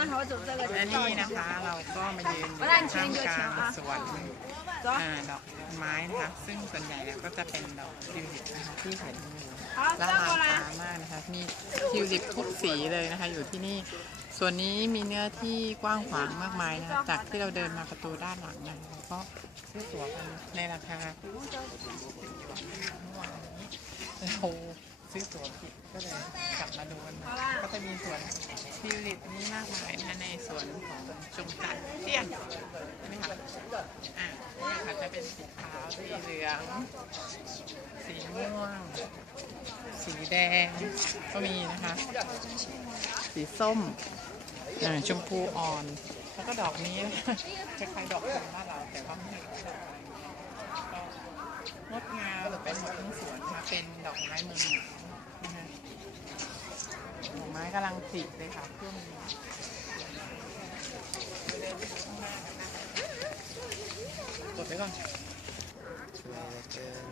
好走这个 และนี่นะคะ เราก็มายืนอยู่ท่ามกลางสวนอ่าดอกไม้นะคะ ซึ่งส่วนใหญ่แล้วก็จะเป็นดอกทิวลิปนะคะที่เห็นอยู่ 好 ละ 转 ลา 过 น 来 ตามากนะคะ มีทิวลิปทุกสีเลยนะคะ อยู่ที่นี่ ส่วนนี้มีเนื้อที่กว้างขวางมากมายนะคะจากที่เราเดินมาประตูด้านหลังนะคะเราก็ซื้อตั๋วกันในราคาเมื่อวานนี้เรา ซื้อตั๋วผิดก็เลยกลับมาดูกันใหม่ก็จะมีสวนทิวลิปนี้มากมายนะคะในสวนของจงจัดเตี้ยนใช่ไหมคะอ่าเนี่ยค่ะจะเป็นสีขาวสีเหลือง สีม่วง สีแดง ก็มีนะคะ สีส้มอ่าชมพูอ่อน แล้วก็ดอกนี้คล้ายๆดอกคูณบ้านเราแต่ว่าไม่ใช่ดอกอะไรก็งดงามเป็นหมดทั้งสวนนะคะเป็นดอกไม้เมืองหนาวนะคะดอ กไม้กำลังผลิเลยค่ะช่วงนี้กดไปก่อนสวยเหลือเกิน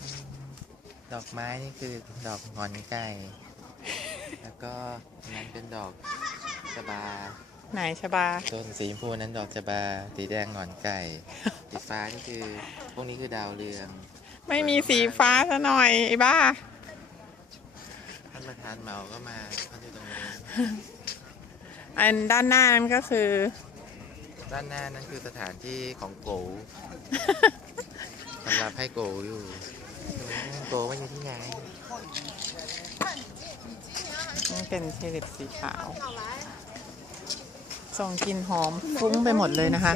อืมดอกไม้นี่คือดอกงอนไก่ แล้วก็อันนั้นเป็นดอกชบา ไหนชบาต้นสีชมพูนั้นดอกชบาสีแดงงอนไก่ สีฟ้านี่คือ พวกนี้คือดาวเรือง ไม่มีสีฟ้าซะหน่อยไอ้บ้าท่านประธานเหมาก็มาท่านอยู่ตรงนี้อันด้านหน้านั้นก็คือ ด้านหน้านั่นคือสถานที่ของโกสำหรับให้โกอยู่โกไม่มีที่ไงนี่เป็นเทลิปสีขาวส่งกลิ่นหอมฟุ้งไปหมดเลยนะคะ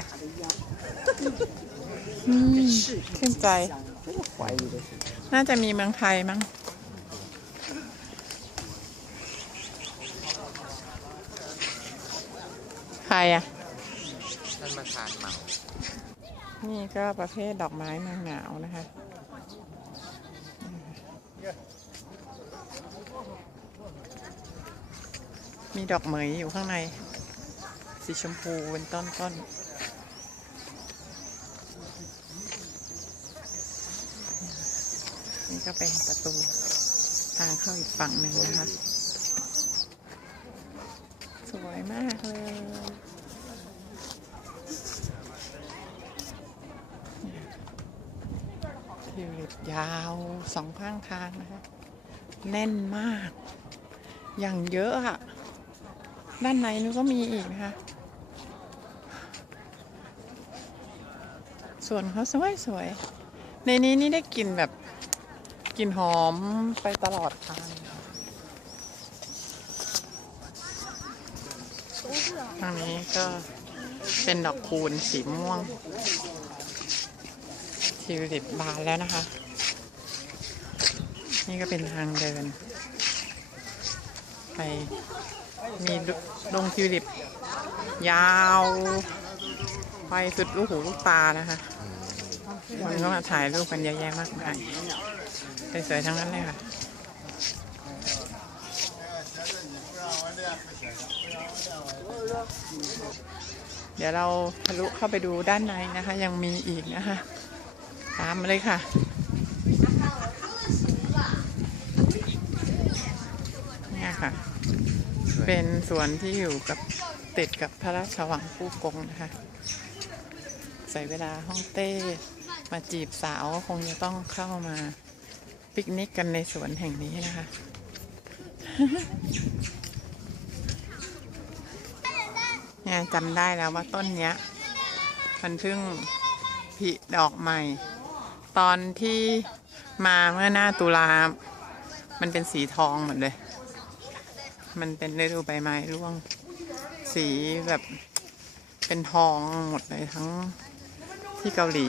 อืมชื่นใจ น่าจะมีเมืองไทยมั้ง ใค รอะท่านประธานเหมานี่ก็ประเภทดอกไม้เมืองหนาวนะคะมีดอกเหมยอยู่ข้างใน สีชมพูเป็นต้นต้นนี่ก็เป็นประตูทางเข้าอีกฝั่งหนึ่งนะคะ สวยมากเลย ทิวลิปยาวสองข้างทางนะคะ แน่นมาก อย่างเยอะอะ ด้านในนู้นก็มีอีกนะคะ ส่วนเขาสวยสวยๆในนี้นี่ได้กลิ่นแบบกลิ่นหอมไปตลอดทางทางนี้ก็เป็นดอกคูณสีม่วง ทิวลิปบานแล้วนะคะ นี่ก็เป็นทางเดิน ไปมีดงทิวลิป ยาวไปสุดลูกหูลูกตานะคะคนก็มาถ่ายรูปกันเยอะแยะมากมายสวยๆทั้งนั้นเลยค่ะเดี๋ยวเราทะลุเข้าไปดูด้านในนะคะ ยังมีอีกนะคะ ตามมาเลยค่ะ เนี่ยค่ะ เป็นสวนที่อยู่กับติดกับพระราชวังผู้กงนะคะ ใส่เวลาห้องเต้มาจีบสาวก็คงจะต้องเข้ามาปิกนิกกันในสวนแห่งนี้นะคะ เนี่ยจำได้แล้วว่าต้นเนี้ย มันเพิ่งผลิดอกใหม่ ตอนที่มาเมื่อหน้าตุลา มันเป็นสีทองหมดเลย มันเป็นฤดูใบไม้ร่วง สีแบบเป็นทองหมดเลยทั้งที่เกาหลี